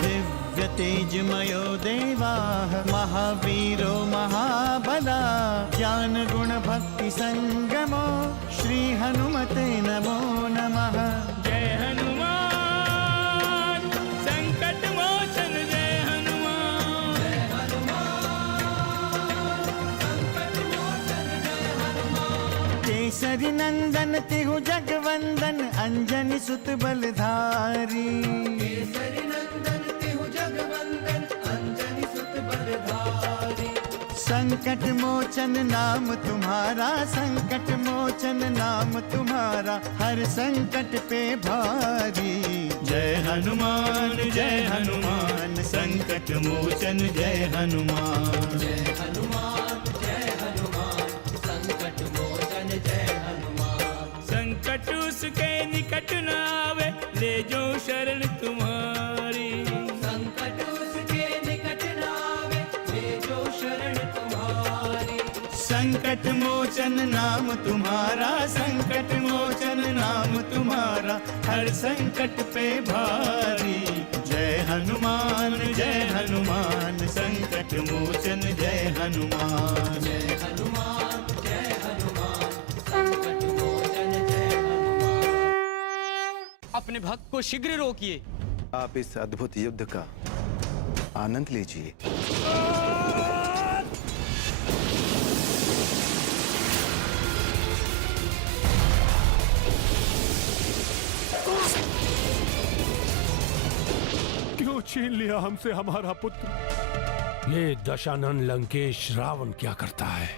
दिव्य तेजमयो देवाः महावीरो महाबला ज्ञान गुण भक्ति संगमो श्री हनुमते नमो नमः। जय हनुमान संकट मोचन जय हनुमान। जय हनुमान संकट मोचन जय हनुमान। केसरी नंदन तिहु जगवंदन अंजनी सुत बलधारी। केसरी नंदन तिहु जगवंदन अंजनी सुत बलधारी। संकट मोचन नाम तुम्हारा संकट मोचन नाम तुम्हारा हर संकट पे भारी। जय हनुमान संकट मोचन जय हनुमान। जय हनुमान संकट मोचन जय हनुमान। संकट उसके निकट न आवे ले जो शरण तुम्हारी। संकट उसके निकट न आवे ले जो शरण तुम्हारी। संकट मोचन नाम तुम्हारा संकट मोचन नाम तुम्हारा हर संकट पे भारी। जय हनुमान संकट मोचन जय हनुमान। जय हनुमान संकट मोचन जय हनुमान। अपने भक्त को शीघ्र रोकिए। आप इस अद्भुत युद्ध का आनंद लीजिए। क्यों छीन लिया हमसे हमारा पुत्र? ये दशानन लंकेश रावण क्या करता है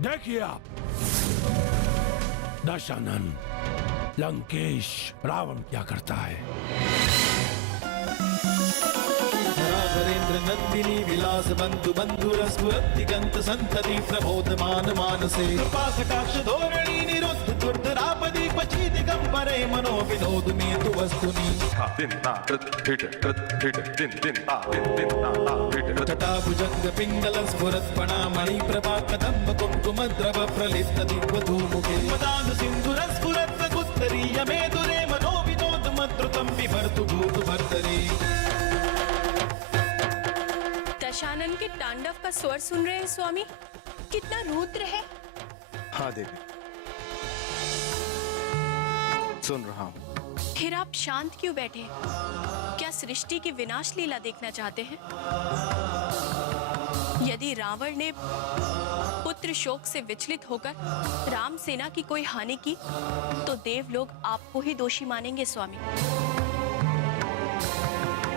देखिए आप। दशानन लंकेश रावण क्या करता है। धरेन्द्र नंदिनी विलास बंधु बंधुरस्फुरदिगंत संतति प्रबोधमान मानसे कृपा कटाक्ष धोरणी निरुद्ध दुर्धरापदी पची दिगंबरे मनो विनोद में तु वस्तुनि। तटा भुजंग पिंगल स्फुरत फणामणि प्रभा कदम्ब कुंकुम द्रव प्रलिप्त दिग्वधू मुखे मदान सिंधुर स्फुरत उत्तरीय मेदुरे मनो विनोद मद्रुतम बिभर्तु भूत भर्तरे। दशानन के तांडव का स्वर सुन रहे हैं स्वामी? कितना रुद्र है। हाँ देवी सुन रहा हूँ। फिर आप शांत क्यों बैठे? क्या सृष्टि की विनाश लीला देखना चाहते हैं? यदि रावण ने पुत्र शोक से विचलित होकर राम सेना की कोई हानि की तो देवलोग आपको ही दोषी मानेंगे स्वामी।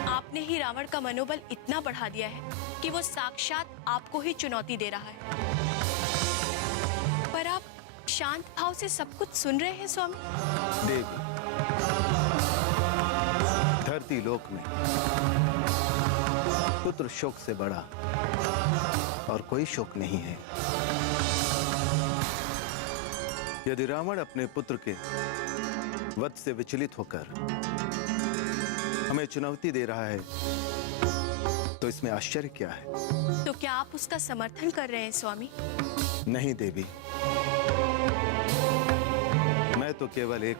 आपने ही रावण का मनोबल इतना बढ़ा दिया है कि वो साक्षात आपको ही चुनौती दे रहा है। पर आप शांत भाव से सब कुछ सुन रहे हैं स्वामी। देवी धरती लोक में पुत्र शोक से बड़ा और कोई शोक नहीं है। यदि रावण अपने पुत्र के वध से विचलित होकर हमें चुनौती दे रहा है तो इसमें आश्चर्य क्या है? तो क्या आप उसका समर्थन कर रहे हैं स्वामी? नहीं देवी, मैं तो केवल एक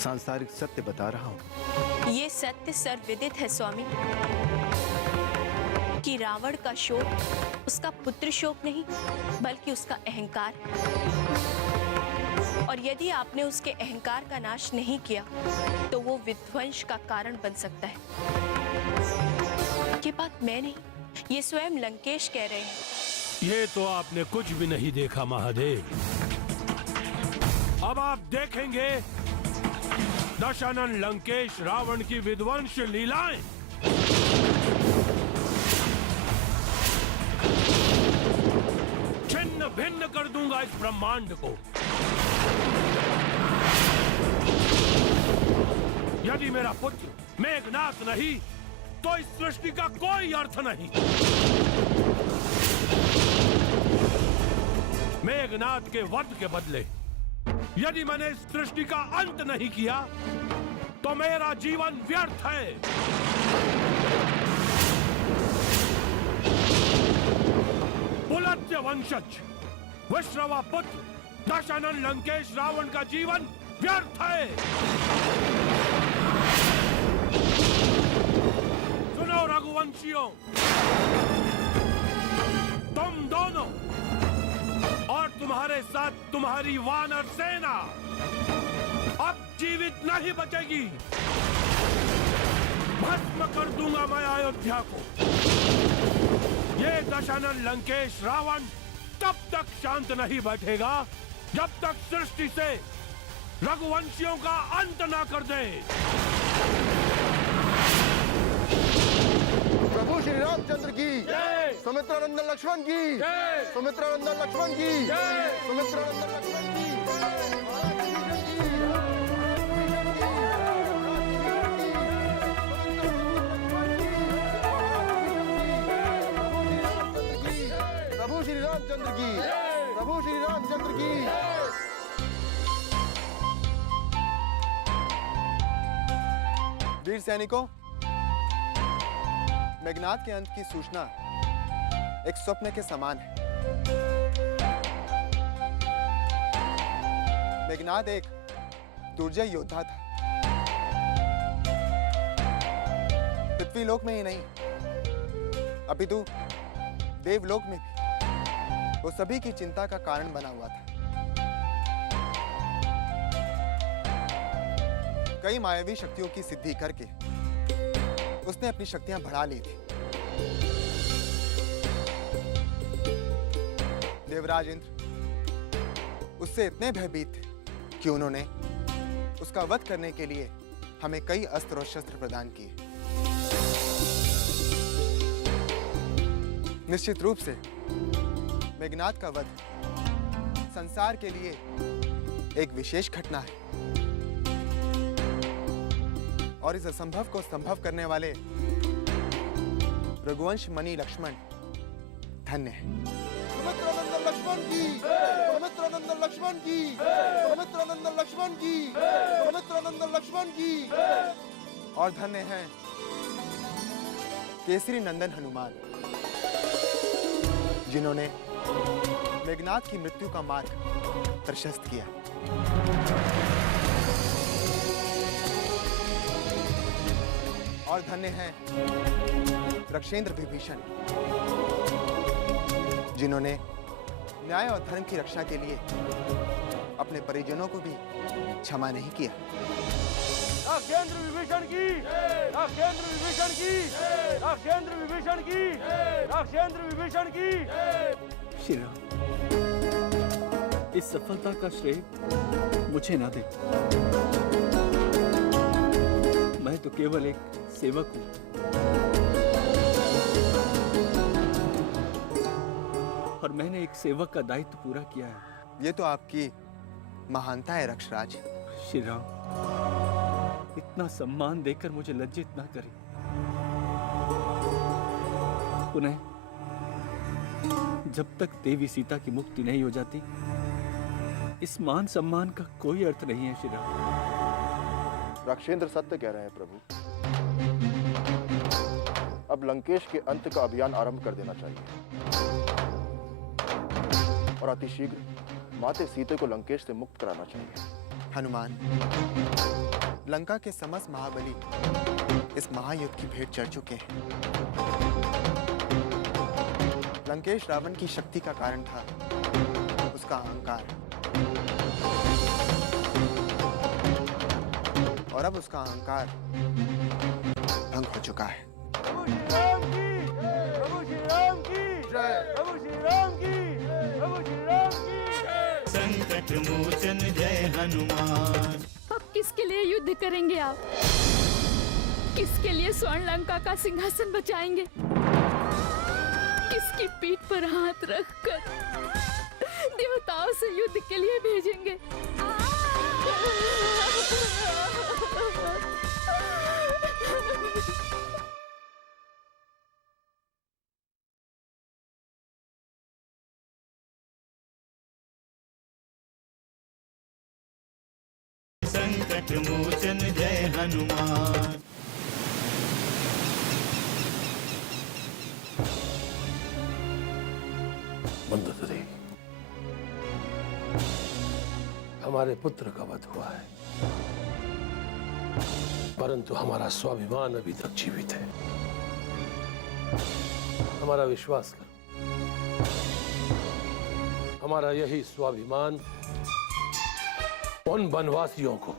सांसारिक सत्य बता रहा हूं। ये सत्य सर्वविदित है स्वामी कि रावण का शोक उसका पुत्र शोक नहीं बल्कि उसका अहंकार। और यदि आपने उसके अहंकार का नाश नहीं किया तो वो विध्वंस का कारण बन सकता है। ये बात मैं नहीं, ये स्वयं लंकेश कह रहे हैं। ये तो आपने कुछ भी नहीं देखा महादेव। अब आप देखेंगे दशानन लंकेश रावण की विध्वंस लीलाएं। छिन्न भिन्न कर दूंगा इस ब्रह्मांड को। यदि मेरा पुत्र मेघनाथ नहीं तो इस सृष्टि का कोई अर्थ नहीं। मेघनाथ के वध के बदले यदि मैंने इस सृष्टि का अंत नहीं किया तो मेरा जीवन व्यर्थ है। पुलत्य वंशज विश्रवा पुत्र दशानन लंकेश रावण का जीवन व्यर्थ है। रघुवंशियों, तुम दोनों और तुम्हारे साथ तुम्हारी वानर सेना अब जीवित नहीं बचेगी। भस्म कर दूंगा मैं अयोध्या को। ये दशानन लंकेश रावण तब तक शांत नहीं बैठेगा जब तक सृष्टि से रघुवंशियों का अंत ना कर दे। प्रभु श्री रामचंद्र की, सुमित्रानंदन लक्ष्मण की, सुमित्रानंदन लक्ष्मण की, सुमित्रानंदन लक्ष्मण की। प्रभु श्री रामचंद्र की, प्रभु श्री रामचंद्र की। वीर सैनिकों, मेघनाद के अंत की सूचना एक स्वप्न के समान है। मेघनाद एक दुर्जय योद्धा था। पृथ्वीलोक में ही नहीं, अपितु देवलोक में भी वो सभी की चिंता का कारण बना हुआ था। कई मायावी शक्तियों की सिद्धि करके उसने अपनी शक्तियां बढ़ा ली थी। देवराज इंद्र उससे इतने भयभीत थे कि उन्होंने उसका वध करने के लिए हमें कई अस्त्र और शस्त्र प्रदान किए। निश्चित रूप से मेघनाद का वध संसार के लिए एक विशेष घटना है और इस असंभव को संभव करने वाले रघुवंश मणि लक्ष्मण धन्य है। सुमित्रानंदन लक्ष्मण की, सुमित्रानंदन लक्ष्मण की, सुमित्रानंदन लक्ष्मण की, सुमित्रानंदन लक्ष्मण की। और धन्य है केसरी नंदन हनुमान, जिन्होंने मेघनाद की मृत्यु का मार्ग प्रशस्त किया। और धन्य है रक्षेंद्र विभीषण, जिन्होंने न्याय और धर्म की रक्षा के लिए अपने परिजनों को भी क्षमा नहीं किया। राक्षेंद्र विभीषण की, राक्षेंद्र विभीषण की, राक्षेंद्र विभीषण की, राक्षेंद्र विभीषण की। श्री राम, इस सफलता का श्रेय मुझे ना दे। मैं तो केवल एक सेवक हूं। और मैंने एक सेवक का दायित्व पूरा किया है। ये तो आपकी महानता है रक्षराज। श्री राम, इतना सम्मान देकर मुझे लज्जित ना करें। पुनः जब तक देवी सीता की मुक्ति नहीं हो जाती, इस मान सम्मान का कोई अर्थ नहीं है। श्री राम, रक्षेंद्र सत्य कह रहे हैं प्रभु। अब लंकेश के अंत का अभियान आरंभ कर देना चाहिए और अतिशीघ्र माते सीते को लंकेश से मुक्त कराना चाहिए। हनुमान, लंका के समस्त महाबली इस महायुद्ध की भेंट चढ़ चुके हैं। लंकेश रावण की शक्ति का कारण था उसका अहंकार, और अब उसका अहंकार भंग हो चुका है। प्रभु श्री राम की, प्रभु श्री राम की जय, प्रभु श्री राम की, प्रभु श्री राम की। संकट मोचन जय हनुमान। अब किसके लिए युद्ध करेंगे आप? किसके लिए स्वर्ण लंका का सिंहासन बचाएंगे? किसकी पीठ पर हाथ रखकर देवताओं से युद्ध के लिए भेजेंगे? संकट मोचन जय हनुमान। मंदोदरी, हमारे पुत्र का वध हुआ है, परंतु हमारा स्वाभिमान अभी तक जीवित है। हमारा विश्वास कर, हमारा यही स्वाभिमान उन वनवासियों को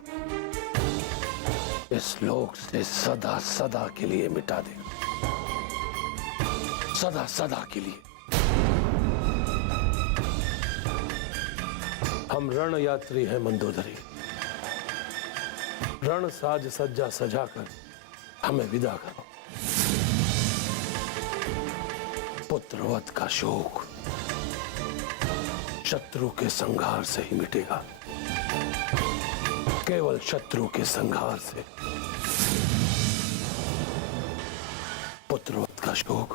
इस लोक से सदा सदा के लिए मिटा देगा, सदा सदा के लिए। हम रण यात्री हैं मंदोदरी, रण साज सज्जा सजाकर हमें विदा करो। पुत्रवत का शोक शत्रु के संहार से ही मिटेगा, केवल शत्रु के संहार से। पुत्रवत का शोक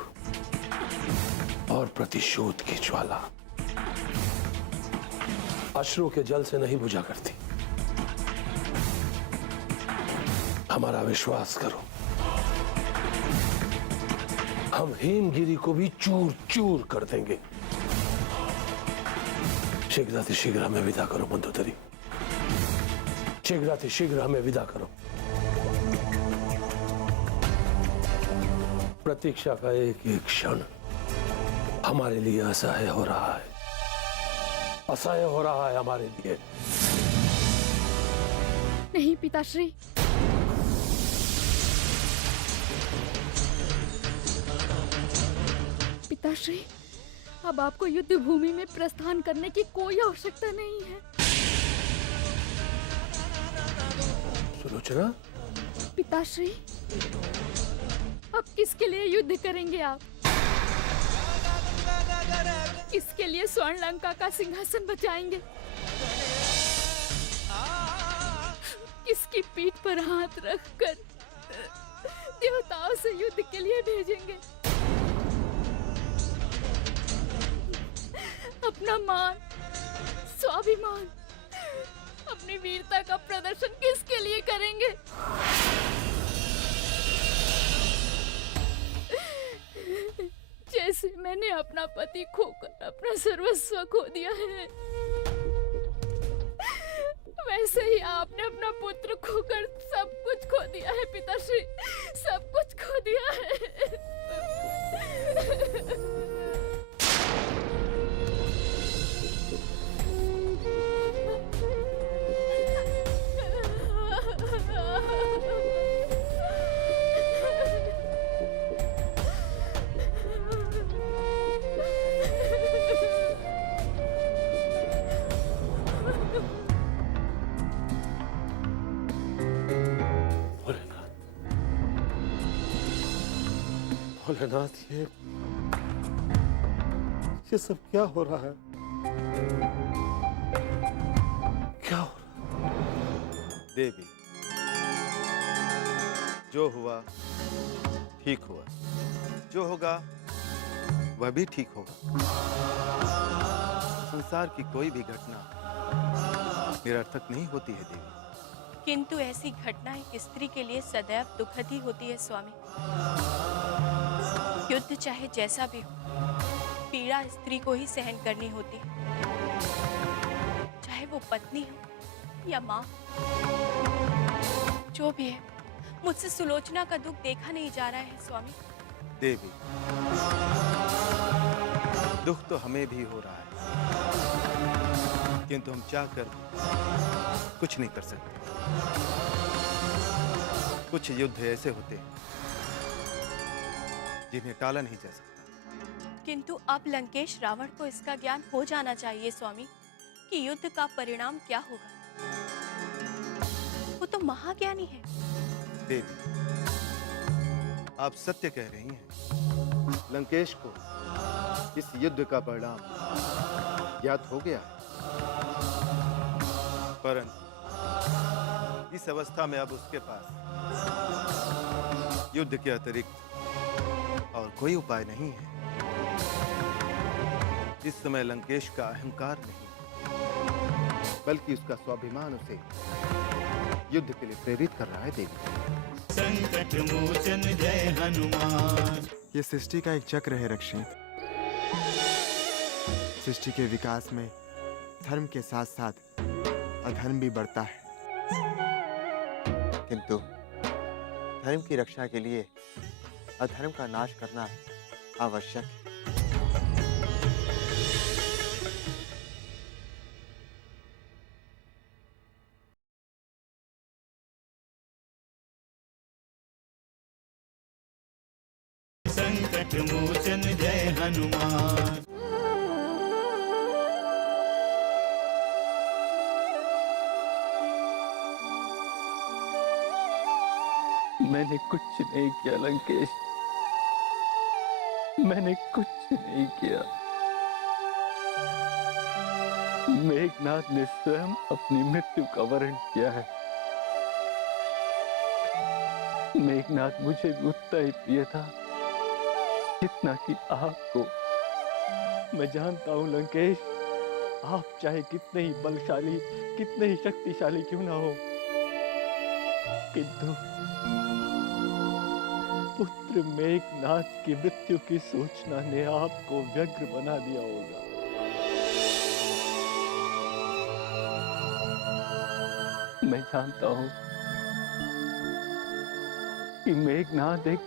और प्रतिशोध की ज्वाला अश्रु के जल से नहीं बुझा करती। हमारा विश्वास करो, हम हेमगिरी को भी चूर चूर कर देंगे। शीघ्रातिशीघ्र हमें विदा करो मंदोदरी, शीघ्रातिशीघ्र हमें विदा करो। प्रतीक्षा का एक एक क्षण हमारे लिए असह्य हो रहा है, असह्य हो रहा है हमारे लिए। नहीं पिताश्री, पिताश्री, अब आपको युद्ध भूमि में प्रस्थान करने की कोई आवश्यकता नहीं है। सुलोचना, पिताश्री, अब किसके लिए युद्ध करेंगे आप? किसके लिए स्वर्ण लंका का सिंहासन बचाएंगे? किसकी पीठ पर हाथ रखकर देवताओं से युद्ध के लिए भेजेंगे? अपना मान, स्वाभिमान, अपनी वीरता का प्रदर्शन किसके लिए करेंगे? जैसे मैंने अपना पति खोकर अपना सर्वस्व खो दिया है, वैसे ही आपने अपना पुत्र खोकर सब कुछ खो दिया है पिताश्री, सब कुछ खो दिया है। भोलेनाथ, ये सब क्या हो रहा है? क्या हो रहा है? देवी, जो हुआ ठीक हुआ, जो होगा वह भी ठीक होगा। संसार की कोई भी घटना निरर्थक नहीं होती है देवी। किंतु ऐसी घटना एक स्त्री के लिए सदैव दुखद ही होती है स्वामी। युद्ध चाहे जैसा भी हो, पीड़ा स्त्री को ही सहन करनी होती है, चाहे वो पत्नी हो या माँ। जो भी है, मुझसे सुलोचना का दुख देखा नहीं जा रहा है स्वामी। देवी, दुख तो हमें भी हो रहा है, किंतु हम चाहकर कुछ नहीं कर सकते। कुछ युद्ध ऐसे होते हैं जिन्हें टाला नहीं जा सकता। किंतु अब लंकेश रावण को इसका ज्ञान हो जाना चाहिए स्वामी कि युद्ध का परिणाम क्या होगा। वो तो महाज्ञानी है। देवी, आप सत्य कह रही हैं। लंकेश को इस युद्ध का परिणाम ज्ञात हो गया है, परंतु इस अवस्था में अब उसके पास युद्ध के अतिरिक्त और कोई उपाय नहीं है। इस समय लंकेश का अहंकार नहीं, बल्कि उसका स्वाभिमान उसे युद्ध के लिए प्रेरित कर रहा है। देवी, संकट मोचन जय हनुमान। ये सृष्टि का एक चक्र है रक्षी। सृष्टि के विकास में धर्म के साथ साथ अधर्म भी बढ़ता है, किंतु धर्म की रक्षा के लिए अधर्म का नाश करना आवश्यक है। संकट मोचन जय हनुमान। मैंने कुछ नहीं किया लंकेश, मैंने कुछ नहीं किया। मेघनाथ ने स्वयं अपनी मृत्यु का वरण किया है। मेघनाथ मुझे भी उतना ही प्रिय था जितना कि आपको। मैं जानता हूं लंकेश, आप चाहे कितने ही बलशाली, कितने ही शक्तिशाली क्यों ना हो, किंतु पुत्र मेघनाथ की मृत्यु की सूचना ने आपको व्यग्र बना दिया होगा। मैं जानता हूं कि मेघनाथ एक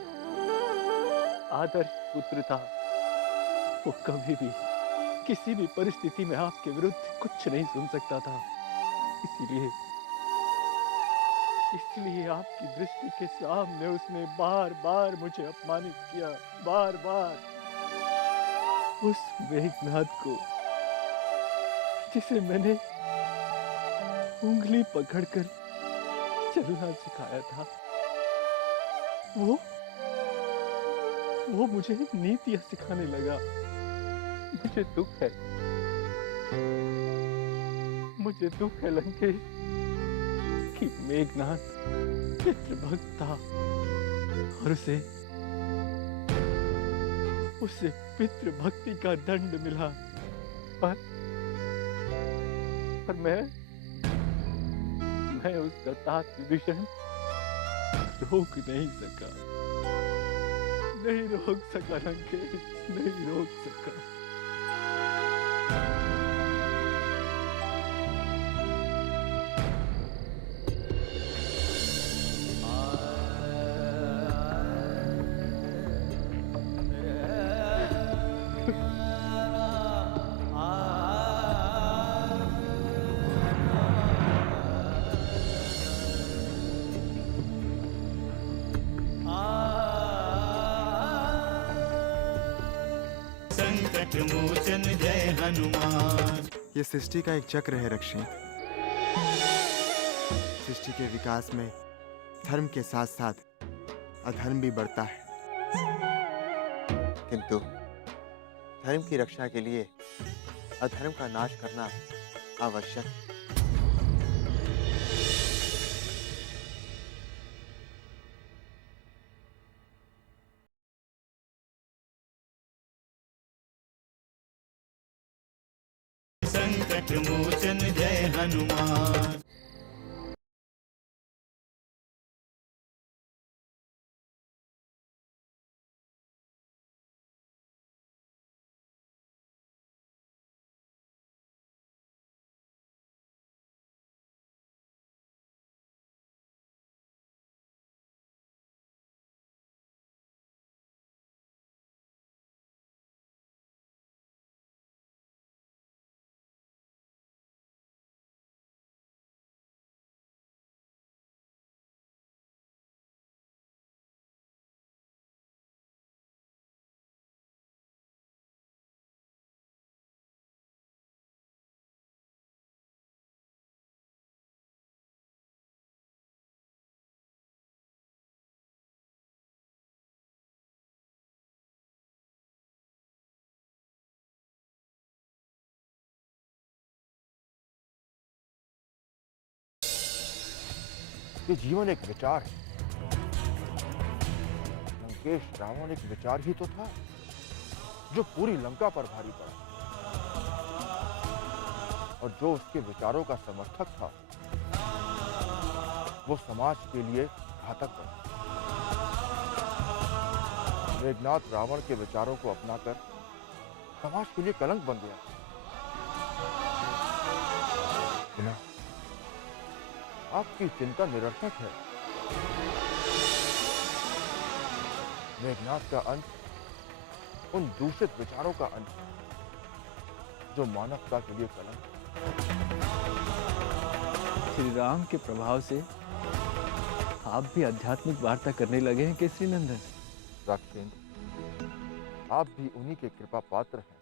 आदर्श पुत्र था। वो कभी भी किसी भी परिस्थिति में आपके विरुद्ध कुछ नहीं सुन सकता था। इसलिए आपकी दृष्टि के सामने उसने बार बार मुझे अपमानित किया, बार बार। उस मेघनाथ को जिसे मैंने उंगली पकड़कर चलना सिखाया था, वो मुझे नीतियां सिखाने लगा। मुझे दुख है लंकेश कि मेघनाथ पितृभक्त था और उसे पितृभक्ति का दंड मिला, पर मैं उसका तात विभीषण रोक नहीं सका, लंकेश, नहीं रोक सका। संकट मोचन जय हनुमान। ये सृष्टि का एक चक्र है रक्षित। सृष्टि के विकास में धर्म के साथ साथ अधर्म भी बढ़ता है, किंतु धर्म की रक्षा के लिए अधर्म का नाश करना आवश्यक है। संकट मोचन जय हनुमान। ये जीवन एक विचार है। लंकेश रावण एक विचार ही तो था जो पूरी लंका पर भारी पड़ा, और जो उसके विचारों का समर्थक था वो समाज के लिए घातक बना। मेघनाथ रावण के विचारों को अपनाकर समाज के लिए कलंक बन गया। आपकी चिंता निरर्थक है। मेघनाद का अंत उन दूषित विचारों का अंत है जो मानवता के लिए कलंक। श्री राम के प्रभाव से आप भी आध्यात्मिक वार्ता करने लगे हैं केसरी नंदन। राक्षेंद्र, आप भी उन्हीं के कृपा पात्र हैं।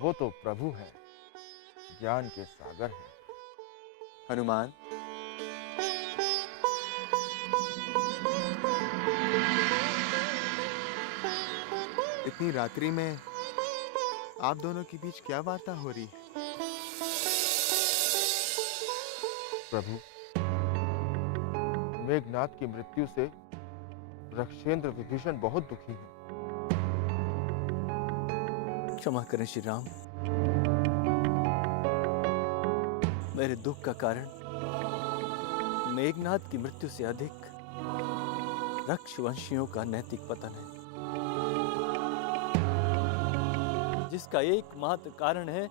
वो तो प्रभु हैं, ज्ञान के सागर हैं। हनुमान, इतनी रात्रि में आप दोनों के बीच क्या वार्ता हो रही है? प्रभु, मेघनाद की मृत्यु से रक्षेंद्र विभीषण बहुत दुखी हैं। क्षमा करें श्री राम, मेरे दुख का कारण मेघनाद की मृत्यु से अधिक रक्षवंशियों का नैतिक पतन है, जिसका एकमात्र कारण है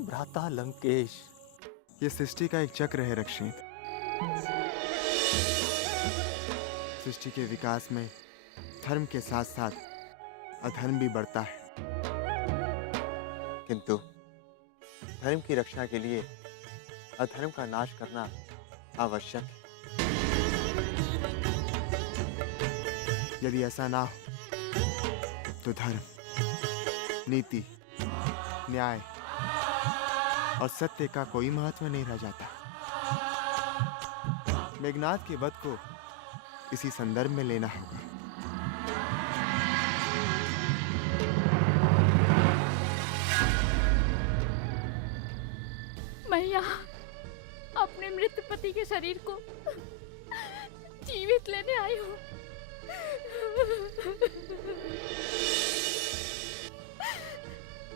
भ्राता लंकेश। ये सृष्टि का एक चक्र है रक्षित। सृष्टि के विकास में धर्म के साथ साथ अधर्म भी बढ़ता है, किंतु धर्म की रक्षा के लिए अधर्म का नाश करना आवश्यक है। यदि ऐसा ना हो तो धर्म, नीति, न्याय और सत्य का कोई महत्व नहीं रह जाता। मेघनाद के वध को इसी संदर्भ में लेना होगा। मैं यहाँ अपने मृत पति के शरीर को जीवित लेने आई हूँ।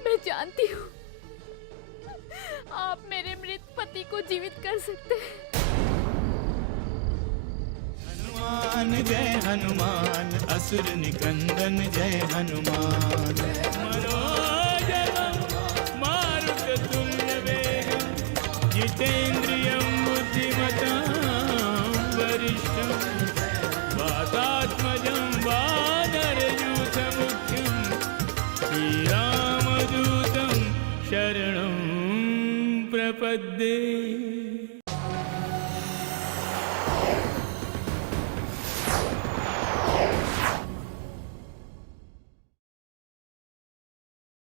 मैं जानती हूँ आप मेरे मृत पति को जीवित कर सकते हैं। हनुमान जय हनुमान, असुर निकंदन जय हनुमान। मनोजवं मारुततुल्यवेगं जितेन्द्रियं बुद्धिमतां वरिष्ठं वातात्मजं वानरयूथमुख्यं श्रीरामदूतं शरणं प्रपद्ये।